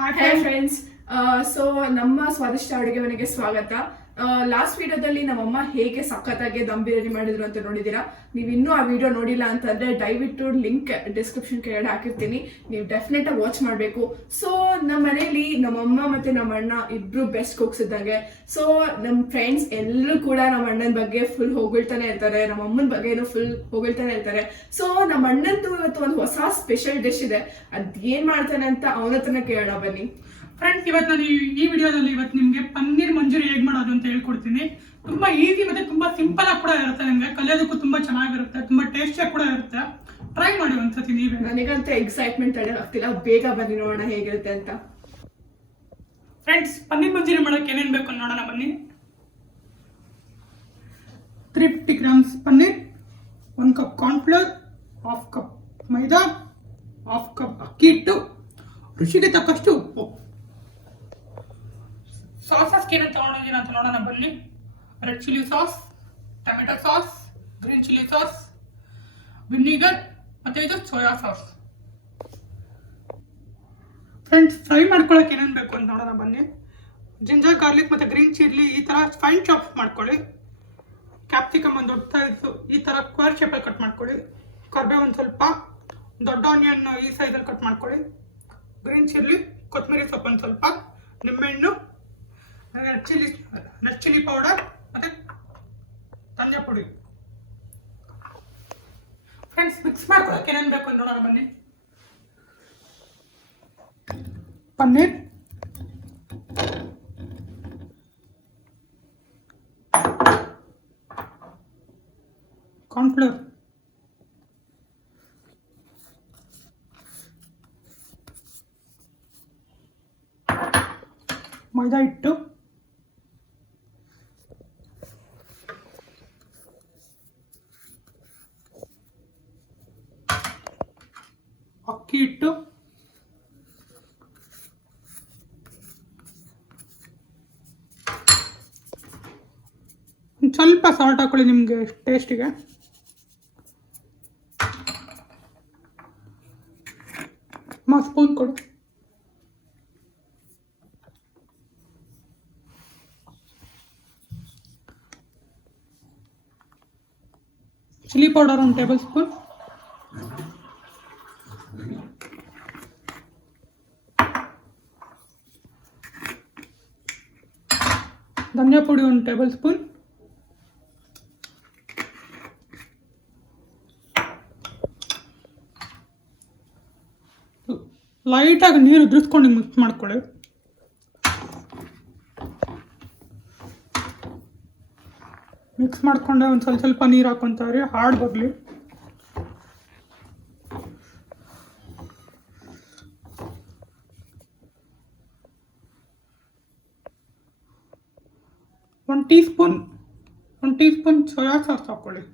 Hi friends. So ನಮ್ಮ ಸ್ವಾದಿಷ್ಟ ಅಡುಗೆ ಮನೆಗೆ ಸ್ವಾಗತ. ಲಾಸ್ಟ್ ವಿಡಿಯೋದಲ್ಲಿ ನಮ್ಮಮ್ಮ ಹೇಗೆ ಸಖತ್ತಾಗಿ ದಮ್ ಬಿರಿಯಾನಿ ಮಾಡಿದ್ರು ಅಂತ ನೋಡಿದ್ದೀರಾ. ನೀವು ಇನ್ನೂ ಆ ವಿಡಿಯೋ ನೋಡಿಲ್ಲ ಅಂತಂದ್ರೆ ದಯವಿಟ್ಟು ಲಿಂಕ್ ಡಿಸ್ಕ್ರಿಪ್ಷನ್ ಕೆಳಗಡೆ ಹಾಕಿರ್ತೀನಿ, ನೀವು ಡೆಫಿನೆಟ್ ಆಗಿ ವಾಚ್ ಮಾಡಬೇಕು. ಸೊ ನಮ್ಮ ಮನೆಯಲ್ಲಿ ನಮ್ಮಮ್ಮ ಮತ್ತೆ ನಮ್ಮ ಅಣ್ಣ ಇಬ್ರು ಬೆಸ್ಟ್ ಕುಕ್ಸ್ ಇದ್ದಂಗೆ. ಸೊ ನಮ್ಮ ಫ್ರೆಂಡ್ಸ್ ಎಲ್ಲರೂ ಕೂಡ ನಮ್ಮ ಅಣ್ಣನ ಬಗ್ಗೆ ಫುಲ್ ಹೊಗಳ್ತಾನೆ ಇರ್ತಾರೆ, ನಮ್ಮ ಅಮ್ಮನ ಬಗ್ಗೆನೂ ಫುಲ್ ಹೊಗಳ್ತಾನೆ ಇರ್ತಾರೆ. ಸೊ ನಮ್ಮ ಅಣ್ಣಂತೂ ಇವತ್ತು ಒಂದು ಹೊಸ ಸ್ಪೆಷಲ್ ಡಿಶ್ ಇದೆ, ಅದೇನ್ ಮಾಡ್ತಾನೆ ಅಂತ ಅವನ ಹತ್ರನೇ ಕೇಳೋಣ ಬನ್ನಿ. ಫ್ರೆಂಡ್ಸ್, ಇವತ್ತು ನಾನು ಈ ವಿಡಿಯೋದಲ್ಲಿ ನಿಮಗೆ ಪನ್ನೀರ್ ಮಂಚೂರಿ ಹೇಗೆ ಮಾಡೋದು ಅಂತ ಹೇಳ್ಕೊಡ್ತೀನಿ. ತುಂಬಾ ಈಸಿ ಮತ್ತೆ ತುಂಬಾ ಸಿಂಪಲ್ ಆಗಿ ಕೂಡ ಇರುತ್ತೆ, ನಿಮಗೆ ಕಲಿಯೋದಕ್ಕೂ ತುಂಬಾ ಚೆನ್ನಾಗಿರುತ್ತೆ, ತುಂಬಾ ಟೇಸ್ಟಿಯಾಗಿ ಕೂಡ ಇರುತ್ತೆ. ಟ್ರೈ ಮಾಡಿ ಒಂದ್ಸತಿ ನೀವೇ. ನನಗಂತೂ ಎಕ್ಸೈಟ್ಮೆಂಟ್ ತಡೆಯೋಕ್ಕಾಗ್ತಿಲ್ಲ, ಬೇಗ ಬನ್ನಿ ನೋಡೋಣ ಹೇಗಿರುತ್ತೆ ಅಂತ. ಫ್ರೆಂಡ್ಸ್, ಪನ್ನೀರ್ ಮಂಚೂರಿ ಮಾಡೋಕೆ ಏನೇನು ಬೇಕು ನೋಡೋಣ ಬನ್ನಿ. 350 grams paneer, 1 cup cornflour, 1/2 cup maida, 1/2 cup ಅಕ್ಕಿ ಹಿಟ್ಟು, ರುಚಿಗೆ ತಕ್ಕಷ್ಟು ಉಪ್ಪು. ಸಾಸಸ್ಗೆ ಏನೇನು ತಗೊಂಡಿದ್ದೀನಿ ಅಂತ ನೋಡೋಣ ಬನ್ನಿ. Red chilli sauce, tomato sauce, green chilli sauce, vinegar ಮತ್ತು ಇದು ಸೋಯಾ ಸಾಸ್. ಫ್ರೆಂಡ್ಸ್, ಫ್ರೈ ಮಾಡ್ಕೊಳ್ಳೋಕೆ ಏನೇನು ಬೇಕು ಅಂತ ನೋಡೋಣ ಬನ್ನಿ. ಜಿಂಜರ್ ಗಾರ್ಲಿಕ್ ಮತ್ತು ಗ್ರೀನ್ ಚಿಲ್ಲಿ ಈ ಥರ ಫೈನ್ ಚಾಪ್ ಮಾಡ್ಕೊಳ್ಳಿ. ಕ್ಯಾಪ್ಸಿಕಮ್ ಒಂದು ದೊಡ್ಡ ಸೈಜು ಈ ಥರ ಸ್ಕ್ವೇರ್ ಶೇಪಲ್ಲಿ ಕಟ್ ಮಾಡ್ಕೊಳ್ಳಿ. ಕರ್ಬೇವು ಒಂದು ಸ್ವಲ್ಪ, ದೊಡ್ಡ ಆನಿಯನ್ ಈ ಸೈಜಲ್ಲಿ ಕಟ್ ಮಾಡ್ಕೊಳ್ಳಿ. ಗ್ರೀನ್ ಚಿಲ್ಲಿ, ಕೊತ್ತಂಬರಿ ಸೊಪ್ಪು ಒಂದು ಸ್ವಲ್ಪ, ನಿಂಬೆಹಣ್ಣು, ರೆಡ್ ಚಿಲ್ಲಿ ಪೌಡರ್ ಮತ್ತು ಧನಿಯಾ ಪುಡಿ. ಫ್ರೆಂಡ್ಸ್, ಮಿಕ್ಸ್ ಮಾಡ್ಕೊಳ್ಳೋಕೆ ಏನೇನು ಬೇಕು ಅಂತ ನೋಡೋಣ ಬನ್ನಿ. ಪನ್ನೀರ್, ಕಾರ್ನ್ಫ್ಲೋರ್, ಮೈದಾ ಹಿಟ್ಟು, ಅಕ್ಕಿ ಹಿಟ್ಟು, ಸ್ವಲ್ಪ ಸಾಲ್ಟ್ ಹಾಕೊಳ್ಳಿ ನಿಮಗೆ ಟೇಸ್ಟಿಗೆ. ಸ್ಪೂನ್ ಕೊಡು. ಚಿಲ್ಲಿ ಪೌಡರ್ 1 ಟೇಬಲ್ ಸ್ಪೂನ್, ಧನಿಯಾ ಪುಡಿ 1 ಟೇಬಲ್ ಸ್ಪೂನ್, ಲೈಟಾಗಿ ನೀರು ಉದುರಿಸ್ಕೊಂಡು ಮಿಕ್ಸ್ ಮಾಡ್ಕೊಳ್ಳಿ. ಮಿಕ್ಸ್ ಮಾಡಿಕೊಂಡೆ ಒಂದು ಸ್ವಲ್ಪ ನೀರು ಹಾಕೊತಾರೆ, ಹಾರ್ಡ್ ಬರಲಿ. ಒಂದು ಟೀ ಸ್ಪೂನ್ ಸೋಯಾ ಸಾಸ್ ಹಾಕ್ಕೊಳ್ಳಿ.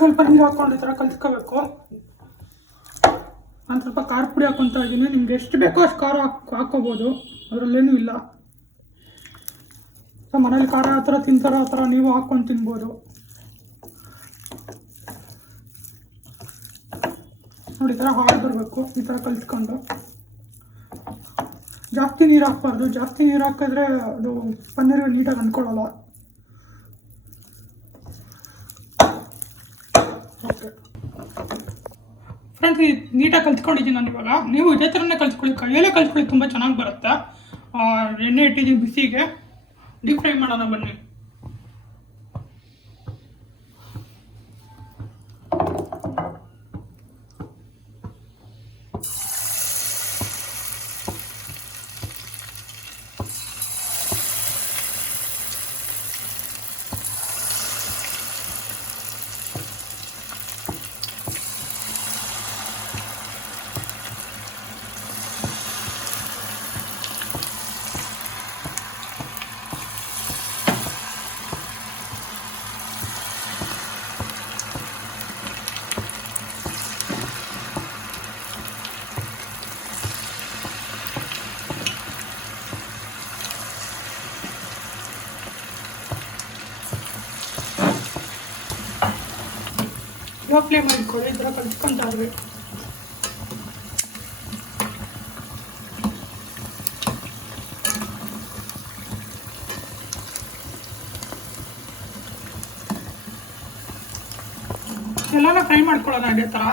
ಸ್ವಲ್ಪ ನೀರು ಹಾಕ್ಕೊಂಡು ಈ ಥರ ಕಲಿಸ್ಕೋಬೇಕು. ನಾನು ಸ್ವಲ್ಪ ಖಾರ ಪುಡಿ ಹಾಕ್ಕೊತಾ ಇದ್ದೀನಿ, ನಿಮ್ಗೆ ಎಷ್ಟು ಬೇಕೋ ಅಷ್ಟು ಖಾರ ಹಾಕ್ಕೋಬೋದು, ಅದರಲ್ಲೇನೂ ಇಲ್ಲ. ಸೊ ಮನೇಲಿ ಖಾರ ಆ ಥರ ತಿಂತಾರೋ ಆ ಥರ ನೀವು ಹಾಕ್ಕೊಂಡು ತಿನ್ಬೋದು. ನೋಡಿ, ಈ ಥರ ಹಾಳು ಬರಬೇಕು, ಈ ಥರ ಕಲಿಸ್ಕೊಂಡು. ಜಾಸ್ತಿ ನೀರು ಹಾಕ್ಬಾರ್ದು, ಜಾಸ್ತಿ ನೀರು ಹಾಕಿದ್ರೆ ಅದು ಪನ್ನೀರಿಗೆ ನೀಟಾಗಿ ಅಂದ್ಕೊಳ್ಳಲ್ಲ. ಓಕೆ ಫ್ರೆಂಡ್ಸ್, ನೀಟಾಗಿ ಕಲ್ತ್ಕೊಂಡಿದ್ದೀನಿ ನಾನು ಇವಾಗ. ನೀವು ಇದೇ ಥರನೇ ಕಲ್ತ್ಕೊಳ್ಳಿ, ಕೈಯಲ್ಲೇ ಕಲ್ತ್ಕೊಳ್ಳಿ, ತುಂಬ ಚೆನ್ನಾಗಿ ಬರುತ್ತೆ. ಎಣ್ಣೆ ಇಟ್ಟಿದ್ದೀನಿ ಬಿಸಿಗೆ, ಡೀಪ್ ಫ್ರೈ ಮಾಡೋಣ ಬನ್ನಿ. ಲೋ ಫ್ಲೇಮ್ ಇಟ್ಕೊಳ್ಳಿ. ಈ ಥರ ಕಲ್ಸ್ಕೊಂತಾ ಇರ್ರಿ. ಎಲ್ಲಾನ ಫ್ರೈ ಮಾಡ್ಕೊಳ್ಳೋಣ ಇದೇ ಥರ.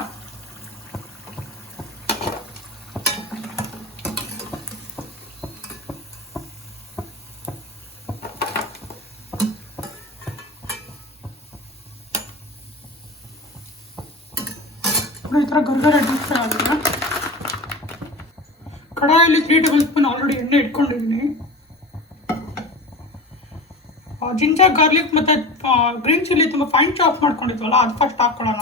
ಈ ಥರ ಗರ್ಗರ ಡೀಪ್ ಫ್ರೈ ಆಗಿದೆ. ಕಡಾಯಲ್ಲಿ 3 ಟೇಬಲ್ ಸ್ಪೂನ್ ಆಲ್ರೆಡಿ ಎಣ್ಣೆ ಇಟ್ಕೊಂಡಿದ್ದೀನಿ. ಜಿಂಜರ್ ಗಾರ್ಲಿಕ್ ಮತ್ತು ಗ್ರೀನ್ ಚಿಲ್ಲಿ ತುಂಬ ಫೈನ್ ಚಾಪ್ ಮಾಡ್ಕೊಂಡಿದ್ವಲ್ಲ ಅದು ಫಸ್ಟ್ ಹಾಕ್ಕೊಳ್ಳೋಣ.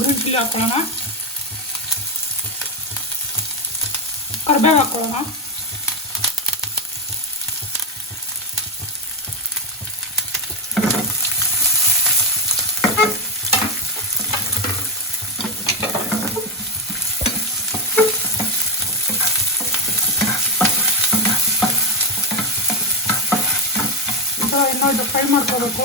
ಗ್ರೀನ್ ಚಿಲ್ಲಿ ಹಾಕ್ಕೊಳ್ಳೋಣ. ಕರಿಬೇವು ಹಾಕ್ಕೊಳ್ಳೋಣ. ಇನ್ನೂ ಇದು ಫ್ರೈ ಮಾಡ್ಕೋಬೇಕು.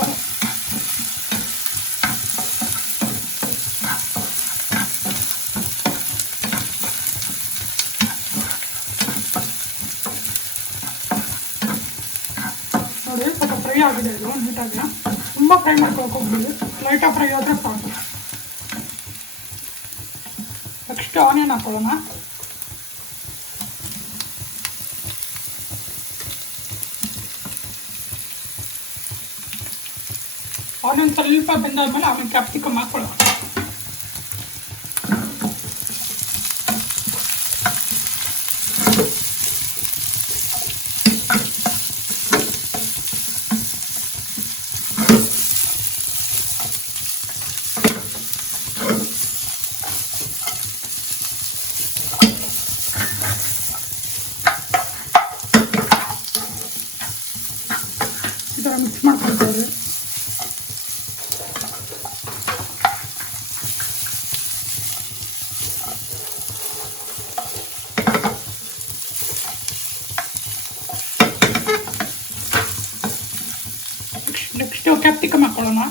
ನೋಡಿ ಸ್ವಲ್ಪ ಫ್ರೈ ಆಗಿದೆ ಇದು ನೀಟಾಗಿ. ತುಂಬ ಫ್ರೈ ಮಾಡ್ಕೊಳಕ್ಕೆ ಹೋಗ್ಬಿಡಿ, ಲೈಟಾಗಿ ಫ್ರೈ ಆದರೆ ಸಾಕು. ನೆಕ್ಸ್ಟ್ ಆನಿಯನ್ ಹಾಕೊಳ್ಳೋಣ. ಆನಿಯನ್ ಸ್ವಲ್ಪ ಬೆಂದಾದ್ಮೇಲೆ ಆಮೇಲೆ ಕ್ಯಾಪ್ಸಿಕಮ್ ಹಾಕೊಳ್ಳೋಣ. ಈ ಥರ ಮಿಕ್ಸ್ ಮಾಡ್ಕೊಳ್ತಾರೆ. ನೆಕ್ಸ್ಟ್ ಕ್ಯಾಪ್ಸಿಕಮ್ ಹಾಕೊಳ್ಳೋಣ.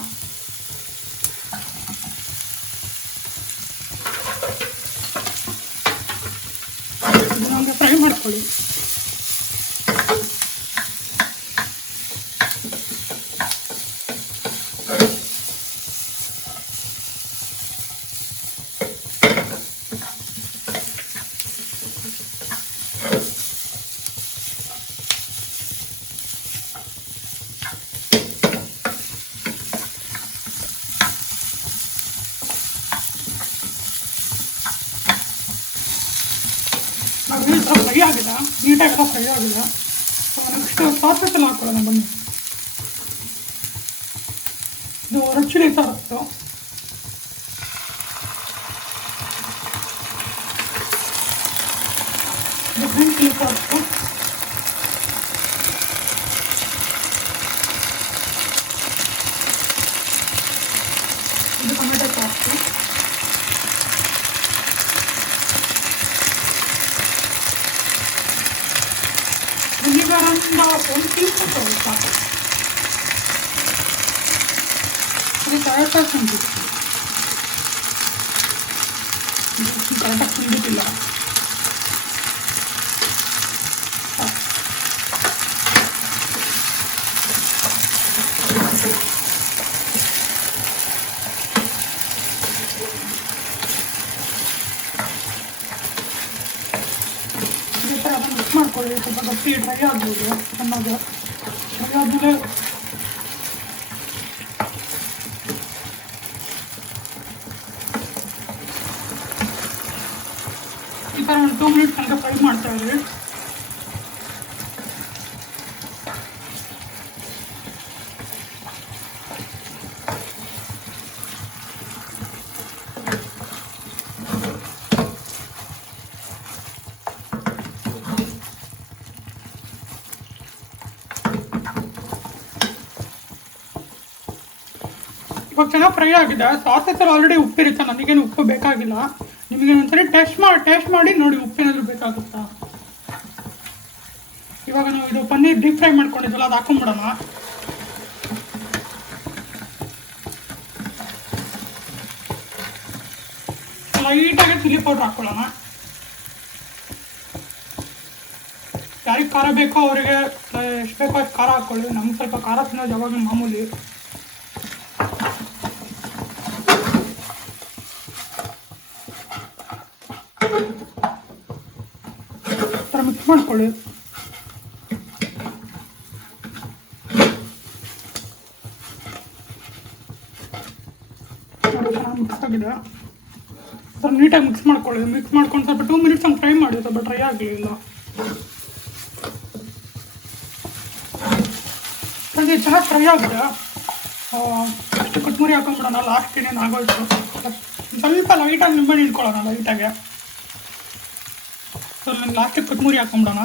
ಇದನ್ನ ಫ್ರೈ ಮಾಡ್ಕೊಳ್ಳಿ. ಫ್ರೈ ಆಗಿದೆ, ನೀಟಾಗೆಲ್ಲ ಫ್ರೈ ಆಗಿದೆ. ನೆಕ್ಸ್ಟ್ ಸಾಸಸ್ ಎಲ್ಲ ಹಾಕೊಳ್ಳೋಣ ಬನ್ನಿ. ಇದು ರೆಡ್ ಚಿಲ್ಲಿ ಸಾಸು, ಇದು ಗ್ರೀನ್ ಚಿಲ್ಲಿ ಸಾಸು, ಇದು ಟೊಮೆಟೊ ಸಾಸು, ವಿನಿಗರಿಂದ 1 ಟೀಸ್ಪೂನ್ ಸಾಕು. ಇದು ಕರೆಕ್ಟಾಗಿ ತುಂಬಿತ್ತು, ಕರೆಕ್ಟಾಗಿ ತುಂಬಿಟ್ಟಿಲ್ಲ. ಮಿಕ್ಸ್ ಮಾಡ್ಕೊಳ್ಳಿ. ಸ್ವಲ್ಪ ಗಟ್ಟಿ ಡ್ರೈ ಆಗ್ಬೋದು ಚೆನ್ನಾಗಿ. ಡ್ರೈ ಆದಮೇಲೆ ಈ ಥರ ಒಂದು 2 ಮಿನಿಟ್ಸ್ ತನಕ ಫ್ರೈ ಮಾಡ್ತಾ ಇದ್ರಿ. ಇವಾಗ ಚೆನ್ನಾಗಿ ಫ್ರೈ ಆಗಿದೆ. ಸಾಸಲ್ಲಿ ಆಲ್ರೆಡಿ ಉಪ್ಪಿರುತ್ತೆ, ನನಗೇನು ಉಪ್ಪು ಬೇಕಾಗಿಲ್ಲ. ನಿಮಗೆ ಒಂದ್ಸರಿ ಟೇಸ್ಟ್ ಮಾಡಿ ನೋಡಿ ಉಪ್ಪೇನಾದರೂ ಬೇಕಾಗುತ್ತಾ. ಇವಾಗ ನಾವು ಇದು ಪನ್ನೀರ್ ಡೀಪ್ ಫ್ರೈ ಮಾಡ್ಕೊಂಡಿದ್ವಲ್ಲ ಅದು ಹಾಕೊಂಡ್ಬಿಡೋಣ. ಲೈಟಾಗಿ ಚಿಲ್ಲಿ ಪೌಡ್ರ್ ಹಾಕ್ಕೊಳ್ಳೋಣ. ಯಾರಿಗೆ ಖಾರ ಬೇಕೋ ಅವರಿಗೆ ಎಷ್ಟು ಬೇಕೋ ಅಷ್ಟು ಖಾರ ಹಾಕ್ಕೊಳ್ಳಿ. ನಮ್ಗೆ ಸ್ವಲ್ಪ ಖಾರ ತಿನ್ನೋದು ಯಾವಾಗಲೂ ಮಾಮೂಲಿ. ಥರ ಮಿಕ್ಸ್ ಮಾಡ್ಕೊಳ್ಳಿ. ಮಿಕ್ಸ್ ಆಗಿದೆ. ಸ್ವಲ್ಪ ನೀಟಾಗಿ ಮಿಕ್ಸ್ ಮಾಡ್ಕೊಳ್ಳಿ. ಮಿಕ್ಸ್ ಮಾಡ್ಕೊಂಡು ಸ್ವಲ್ಪ 2 ಮಿನಿಟ್ಸ್ ಹಂಗೆ ಫ್ರೈ ಮಾಡಿ. ಸ್ವಲ್ಪ ಡ್ರೈ ಆಗಲಿಲ್ಲ ಅದು ಚೆನ್ನಾಗಿ ಫ್ರೈ ಆಗಿದೆ. ಅಷ್ಟು ಕೊತ್ತಂಬರಿ ಹಾಕೊಂಡ್ಬಿಡೋಣ. ಲಾಸ್ಟ್ ಏನೇನು ಆಗೋಯ್ತು. ಸ್ವಲ್ಪ ಲೈಟಾಗಿ ನಿಂಬೆಹಣ್ಣು ಇಟ್ಕೊಳ್ಳೋಣ. ಲೈಟಾಗೆ ಸ್ವಲ್ಪ ಲಾಸ್ಟಿಗೆ ಕೊತ್ತಂಬರಿ ಹಾಕೊಂಡ್ಬಿಡೋಣ.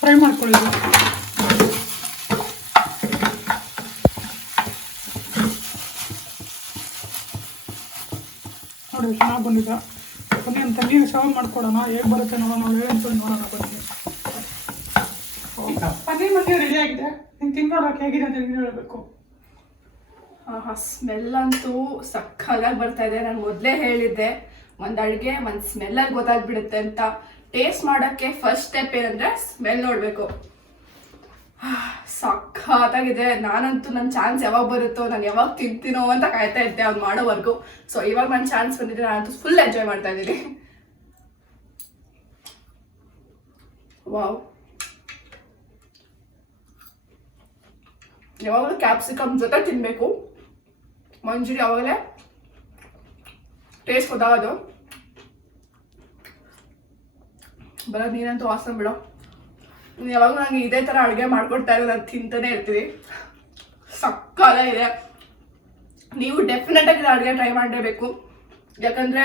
ಫ್ರೈ ಮಾಡ್ಕೊಳ್ಳಿ. ನೋಡಿ ಚೆನ್ನಾಗಿ ಬಂದಿದೆ. ಬನ್ನಿ ನಮ್ಮ ತಂಗಿಗೆ ಸರ್ವ್ ಮಾಡ್ಕೊಡೋಣ. ಹೇಗೆ ಬರುತ್ತೆ ನೋಡೋಣ. ನೋಡೋಣ ಬನ್ನಿ. ಪನ್ನೀರ್ ಮಂಚೂರಿ ರೆಡಿ ಆಗಿದೆ. ನಿಂಗೆ ತಿನ್ನೋಡಕ್ಕೆ ಹೇಗಿದೆ ಅಂತ ಹೇಳಬೇಕು. ಸ್ಮೆಲ್ ಅಂತೂ ಸಕ್ಕತ್ತಾಗಿ ಬರ್ತಾ ಇದೆ. ನಾನು ಮೊದಲೇ ಹೇಳಿದ್ದೆ ಒಂದು ಅಡುಗೆ ಒಂದು ಸ್ಮೆಲ್ಲಾಗಿ ಗೊತ್ತಾಗ್ಬಿಡುತ್ತೆ ಅಂತ. ಟೇಸ್ಟ್ ಮಾಡೋಕ್ಕೆ ಫಸ್ಟ್ ಸ್ಟೆಪ್ ಏನಂದರೆ ಸ್ಮೆಲ್ ನೋಡಬೇಕು. ಸಕ್ಕತ್ತಾಗಿದೆ. ನಾನಂತೂ ನನ್ನ ಚಾನ್ಸ್ ಯಾವಾಗ ಬರುತ್ತೋ, ನಾನು ಯಾವಾಗ ತಿಂತೀನೋ ಅಂತ ಕಾಯ್ತಾ ಇದ್ದೆ ಅವ್ನು ಮಾಡೋವರೆಗೂ. ಸೊ ಇವಾಗ ನನ್ನ ಚಾನ್ಸ್ ಬಂದಿದೆ. ನಾನಂತೂ ಫುಲ್ ಎಂಜಾಯ್ ಮಾಡ್ತಾ ಇದ್ದೀನಿ. ವಾವ್, ಯಾವಾಗಲೂ ಕ್ಯಾಪ್ಸಿಕಮ್ ಜೊತೆ ತಿನ್ನಬೇಕು. ಮಂಚೂರಿ ಯಾವಾಗಲೇ ಟೇಸ್ಟ್ ಗೊತ್ತಾಗೋದು. ಬರೋದು ನೀನಂತೂ ವಾಸನೆ ಬಿಡೋ. ಯಾವಾಗ ನನಗೆ ಇದೇ ಥರ ಅಡುಗೆ ಮಾಡ್ಕೊಡ್ತಾ ಇರೋದು ನಾನು ತಿಂತಾನೆ ಇರ್ತೀವಿ. ಸಕ್ಕತ್ತಾಗಿದೆ. ನೀವು ಡೆಫಿನೆಟಾಗಿ ಅಡುಗೆ ಟ್ರೈ ಮಾಡಲೇಬೇಕು. ಯಾಕಂದರೆ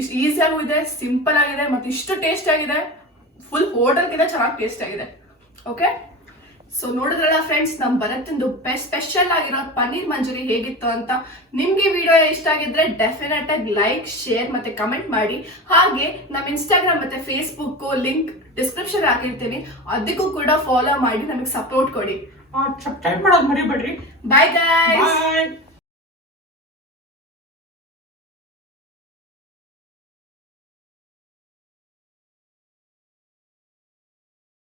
ಇಷ್ಟು ಈಸಿಯಾಗೂ ಇದೆ, ಸಿಂಪಲ್ ಆಗಿದೆ ಮತ್ತು ಇಷ್ಟು ಟೇಸ್ಟ್ ಆಗಿದೆ. ಫುಲ್ ಹೋಟೆಲ್ಗಿಂತ ಚೆನ್ನಾಗಿ ಟೇಸ್ಟ್ ಆಗಿದೆ. ಓಕೆ, ಸೊ ನೋಡಿದ್ರಲ್ಲ ಫ್ರೆಂಡ್ಸ್, ನಮ್ಮ ಭರತಂದು ಸ್ಪೆಷಲ್ ಆಗಿರೋ ಪನ್ನೀರ್ ಮಂಚೂರಿ ಹೇಗಿತ್ತು ಅಂತ. ನಿಮ್ಗೆ ವಿಡಿಯೋ ಇಷ್ಟ ಆಗಿದ್ರೆ ಡೆಫಿನೆಟ್ ಆಗಿ ಲೈಕ್, ಶೇರ್ ಮತ್ತೆ ಕಮೆಂಟ್ ಮಾಡಿ. ಹಾಗೆ ನಮ್ಮ ಇನ್ಸ್ಟಾಗ್ರಾಮ್ ಮತ್ತೆ ಫೇಸ್ಬುಕ್ ಲಿಂಕ್ ಡಿಸ್ಕ್ರಿಪ್ಷನ್ ಹಾಕಿರ್ತೀನಿ, ಅದಕ್ಕೂ ಕೂಡ ಫಾಲೋ ಮಾಡಿ ನಮಗೆ ಸಪೋರ್ಟ್ ಕೊಡಿ. ಸಬ್ಸ್ಕ್ರೈಬ್ ಮಾಡೋದು ಮರಿಬೇಡ್ರಿ. Bye guys. ಬಾಯ್.